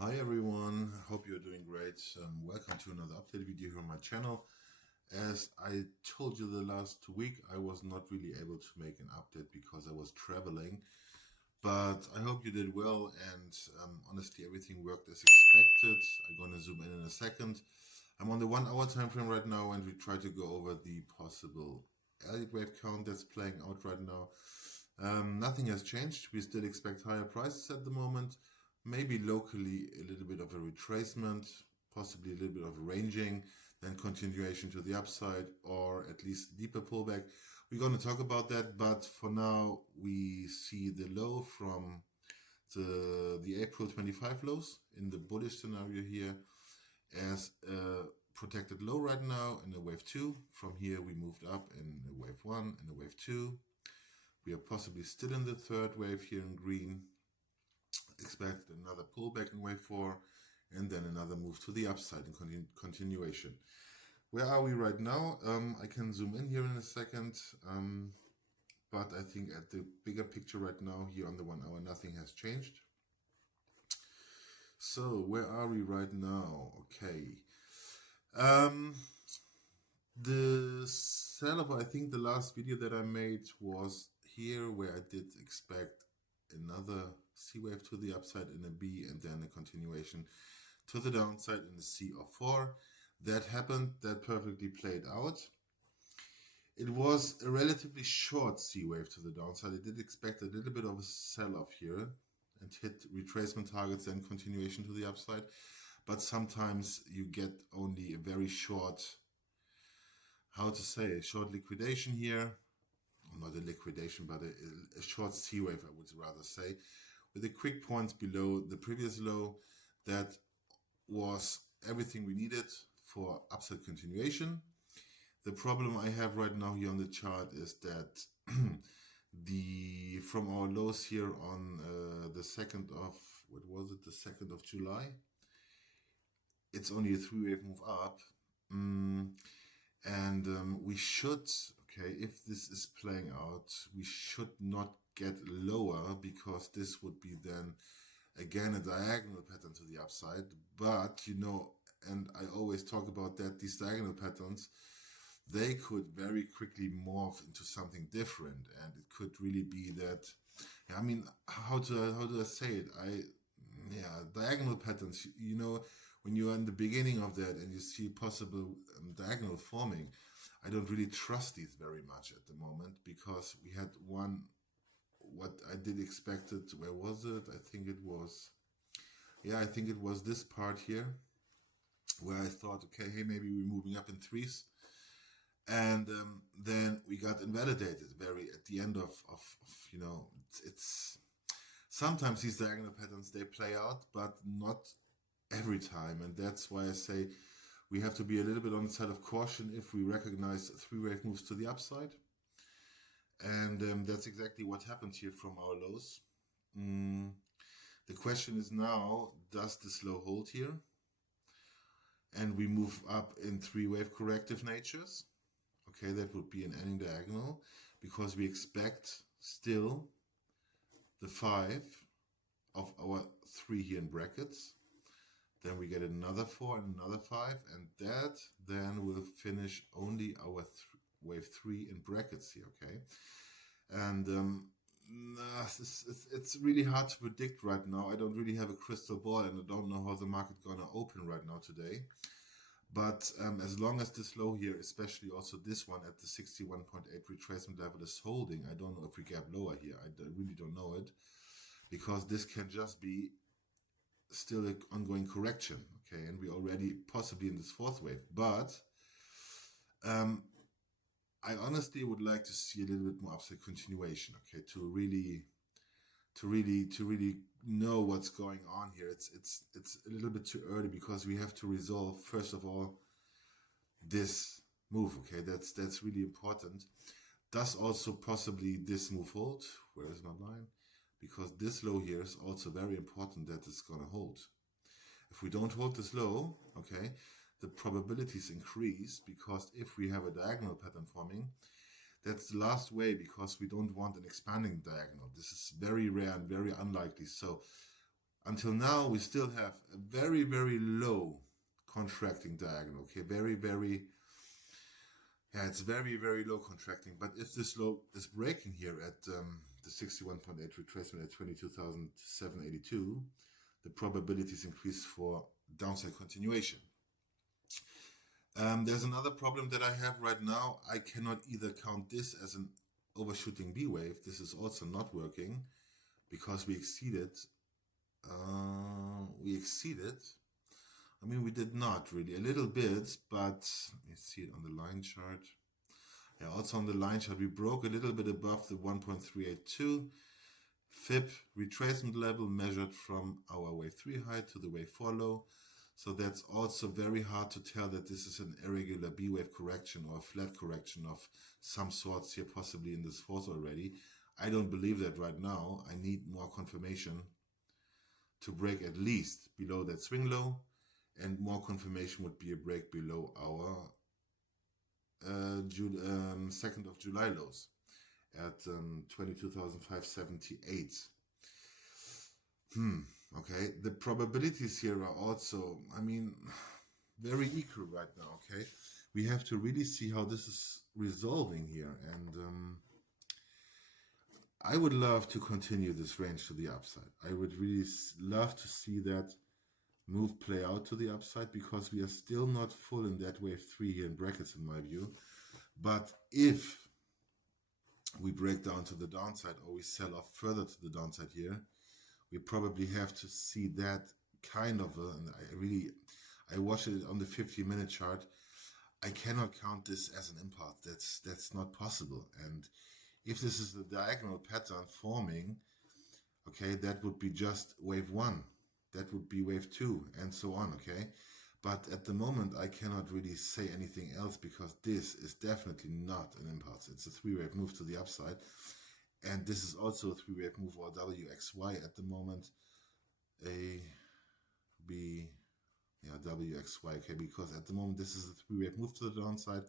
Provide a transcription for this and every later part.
Hi everyone, hope you're doing great. Welcome to another update video here on my channel. As I told you the last week, I was not really able to make an update because I was traveling, but I hope you did well, and honestly everything worked as expected. I'm gonna zoom in a second. I'm on the 1 hour time frame right now, and we try to go over the possible Elliott wave count that's playing out right now. Nothing has changed. We still expect higher prices at the moment. Maybe locally a little bit of a retracement, possibly a little bit of ranging, then continuation to the upside, or at least deeper pullback. We're going to talk about that, but for now we see the low from the April 25 lows in the bullish scenario here as a protected low right now in a wave 2. From here we moved up in a wave 1 and a wave 2. We are possibly still in the third wave here in green. Expect another pullback in wave 4 and then another move to the upside in continuation. Where are we right now? I can zoom in here in a second, but I think at the bigger picture right now here on the 1 hour nothing has changed. So where are we right now? Okay. The sell-off, I think the last video that I made was here where I did expect another C wave to the upside in a B and then a continuation to the downside in the C of 4. That happened, that perfectly played out. It was a relatively short C wave to the downside. I did expect a little bit of a sell-off here and hit retracement targets, then continuation to the upside. But sometimes you get only a very short, how to say, a short liquidation here. Not a liquidation, but a short C wave, I would rather say, with a quick point below the previous low. That was everything we needed for upside continuation. The problem I have right now here on the chart is that from our lows here on the 2nd of, what was it, the 2nd of July, it's only a 3-wave move up. We should, okay, if this is playing out, we should not get lower, because this would be then again a diagonal pattern to the upside. But you know, and I always talk about that, these diagonal patterns, they could very quickly morph into something different, and it could really be that, I mean, how do I say it? Diagonal patterns, you know, when you're in the beginning of that and you see possible diagonal forming, I don't really trust these very much at the moment, because we had one, what I did expect it, where was it? I think it was this part here, where I thought, okay, hey, maybe we're moving up in threes. And then we got invalidated very at the end of you know, it's sometimes these diagonal patterns, they play out, but not every time. And that's why I say we have to be a little bit on the side of caution if we recognize 3-wave moves to the upside. And that's exactly what happened here from our lows. The question is now, does this low hold here? And we move up in 3-wave corrective natures. Okay, that would be an ending diagonal, because we expect still the 5 of our 3 here in brackets. Then we get another 4 and another 5, and that then will finish only our wave 3 in brackets here, okay? And it's really hard to predict right now. I don't really have a crystal ball, and I don't know how the market gonna open right now today. But as long as this low here, especially also this one at the 61.8 retracement level, is holding, I don't know if we gap lower here. I really don't know it, because this can just be still an ongoing correction, okay? And we're already possibly in this 4th wave. But I honestly would like to see a little bit more upside continuation, okay, to really know what's going on here. It's a little bit too early, because we have to resolve, first of all, this move, okay? That's really important. Does also possibly this move hold? Where is my line? Because this low here is also very important that it's gonna hold. If we don't hold this low, okay, the probabilities increase, because if we have a diagonal pattern forming, that's the last way, because we don't want an expanding diagonal. This is very rare and very unlikely. So until now, we still have a very, very low contracting diagonal. Okay, it's very, very low contracting. But if this low is breaking here at the 61.8 retracement at 22,782, the probabilities increase for downside continuation. There's another problem that I have right now. I cannot either count this as an overshooting B wave. This is also not working because we exceeded. I mean, we did not really, a little bit, but you see it on the line chart. Yeah, also on the line chart, we broke a little bit above the 1.382 FIB retracement level measured from our wave 3 high to the wave 4 low. So that's also very hard to tell that this is an irregular B wave correction or a flat correction of some sorts here, possibly in this fourth already. I don't believe that right now. I need more confirmation to break at least below that swing low, and more confirmation would be a break below our 2nd of July lows at 22,578. Okay, the probabilities here are also, I mean, very equal right now. Okay, we have to really see how this is resolving here, and I would love to continue this range to the upside. I would really love to see that move play out to the upside, because we are still not full in that wave 3 here in brackets in my view. But if we break down to the downside, or we sell off further to the downside here, we probably have to see that kind of and I watched it on the 50-minute chart. I cannot count this as an impulse. That's not possible. And if this is the diagonal pattern forming, okay, that would be just wave 1. That would be wave 2, and so on, okay? But at the moment, I cannot really say anything else, because this is definitely not an impulse. It's a 3-wave move to the upside. And this is also a 3-wave move, or WXY at the moment. A, B, yeah, WXY, okay? Because at the moment, this is a 3-wave move to the downside.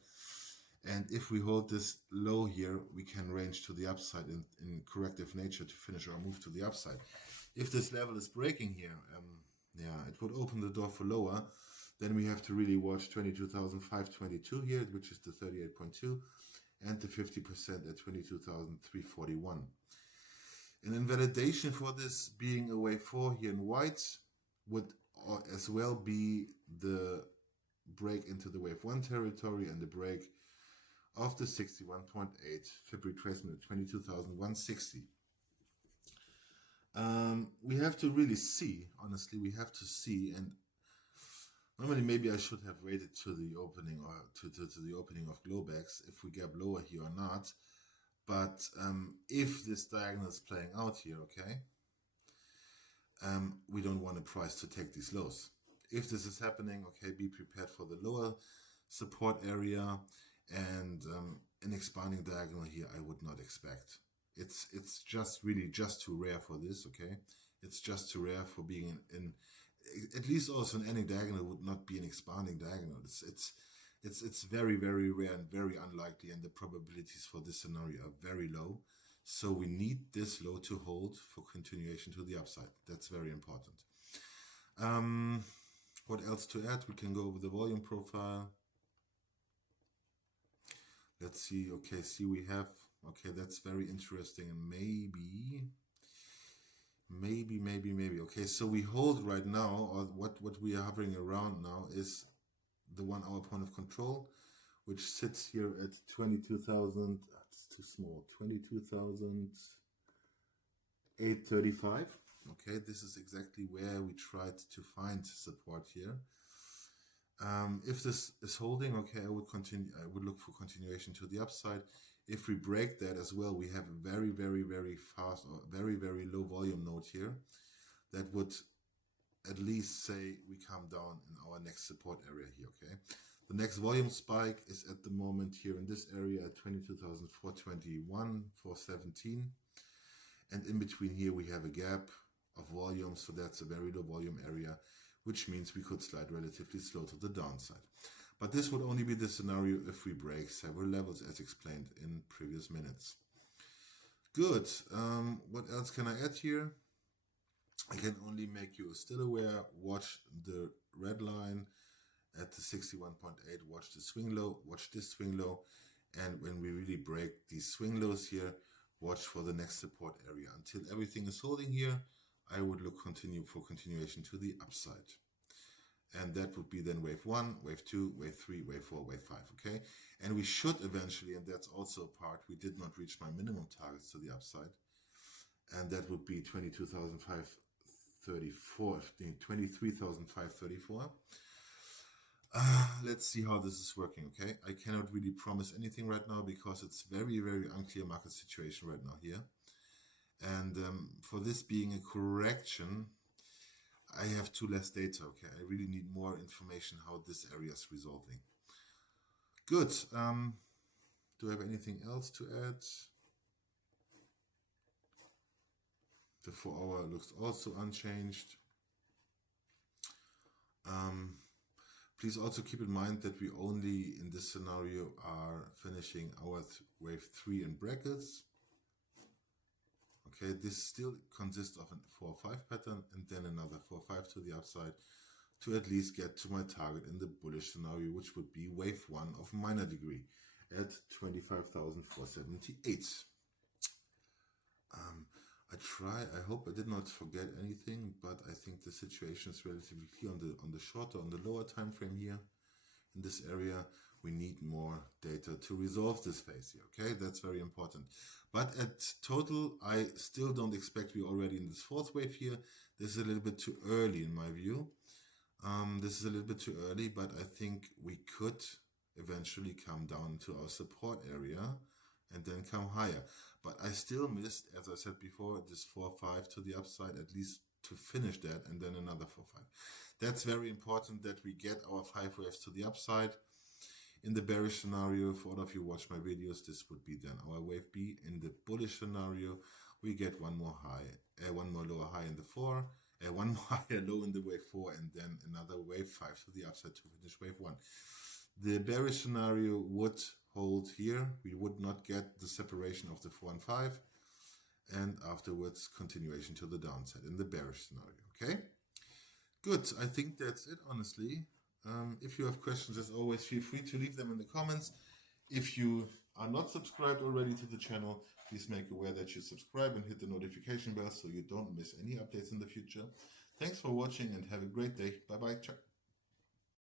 And if we hold this low here, we can range to the upside in corrective nature to finish our move to the upside. If this level is breaking here, it would open the door for lower. Then we have to really watch 22,522 here, which is the 38.2, and the 50% at 22,341. An invalidation for this being a wave 4 here in white would as well be the break into the wave 1 territory and the break of the 61.8 FIB retracement at 22,160. We have to really see, honestly, we have to see, and normally maybe I should have waited to the opening, or to the opening of Globex if we get lower here or not. But if this diagonal is playing out here, okay, we don't want a price to take these lows. If this is happening, okay, be prepared for the lower support area, and an expanding diagonal here I would not expect. It's just really just too rare for this, okay? It's just too rare for being in at least also an ending diagonal would not be an expanding diagonal. It's very, very rare and very unlikely, and the probabilities for this scenario are very low. So we need this low to hold for continuation to the upside. That's very important. What else to add? We can go over the volume profile. Let's see. Okay, see we have, okay, that's very interesting, and maybe. Okay, so we hold right now, or what we are hovering around now is the 1 hour point of control, which sits here at 22,000, it's too small, 22,835. Okay, this is exactly where we tried to find support here. If this is holding, okay, I would look for continuation to the upside. If we break that as well, we have a very, very, very fast, or very, very low volume node here that would at least say we come down in our next support area here, okay? The next volume spike is at the moment here in this area at 22,421, 417. And in between here, we have a gap of volume, so that's a very low volume area, which means we could slide relatively slow to the downside. But this would only be the scenario if we break several levels, as explained in previous minutes. Good. What else can I add here? I can only make you still aware. Watch the red line at the 61.8. Watch the swing low. Watch this swing low. And when we really break these swing lows here, watch for the next support area. Until everything is holding here, I would look for continuation to the upside. And that would be then wave 1, wave 2, wave 3, wave 4, wave 5, okay? And we should eventually, and that's also a part, we did not reach my minimum targets to the upside. And that would be 23,534. Let's see how this is working, okay? I cannot really promise anything right now because it's very, very unclear market situation right now here. And for this being a correction, I have too less data, okay? I really need more information how this area is resolving. Good. Do I have anything else to add? The 4-hour looks also unchanged. Please also keep in mind that we only, in this scenario, are finishing our wave 3 in brackets. Okay, this still consists of a 4-5 pattern and then another 4-5 to the upside to at least get to my target in the bullish scenario, which would be wave 1 of minor degree at 25,478. I hope I did not forget anything, but I think the situation is relatively clear on the shorter, on the lower time frame here. In this area, we need more data to resolve this phase here, okay? That's very important. But at total, I still don't expect we're already in this 4th wave here. This is a little bit too early in my view. This is a little bit too early, but I think we could eventually come down to our support area and then come higher. But I still missed, as I said before, this 4-5 to the upside, at least to finish that, and then another 4-5. That's very important that we get our 5 waves to the upside. In the bearish scenario, for all of you who watch my videos, this would be then our wave B. In the bullish scenario, we get one more lower high in the 4, one more higher low in the wave 4, and then another wave 5 to the upside to finish wave 1. The bearish scenario would hold here. We would not get the separation of the 4 and 5, and afterwards continuation to the downside in the bearish scenario, okay? Good, I think that's it, honestly. If you have questions, as always, feel free to leave them in the comments. If you are not subscribed already to the channel, please make aware that you subscribe and hit the notification bell so you don't miss any updates in the future. Thanks for watching and have a great day. Bye-bye. Ciao.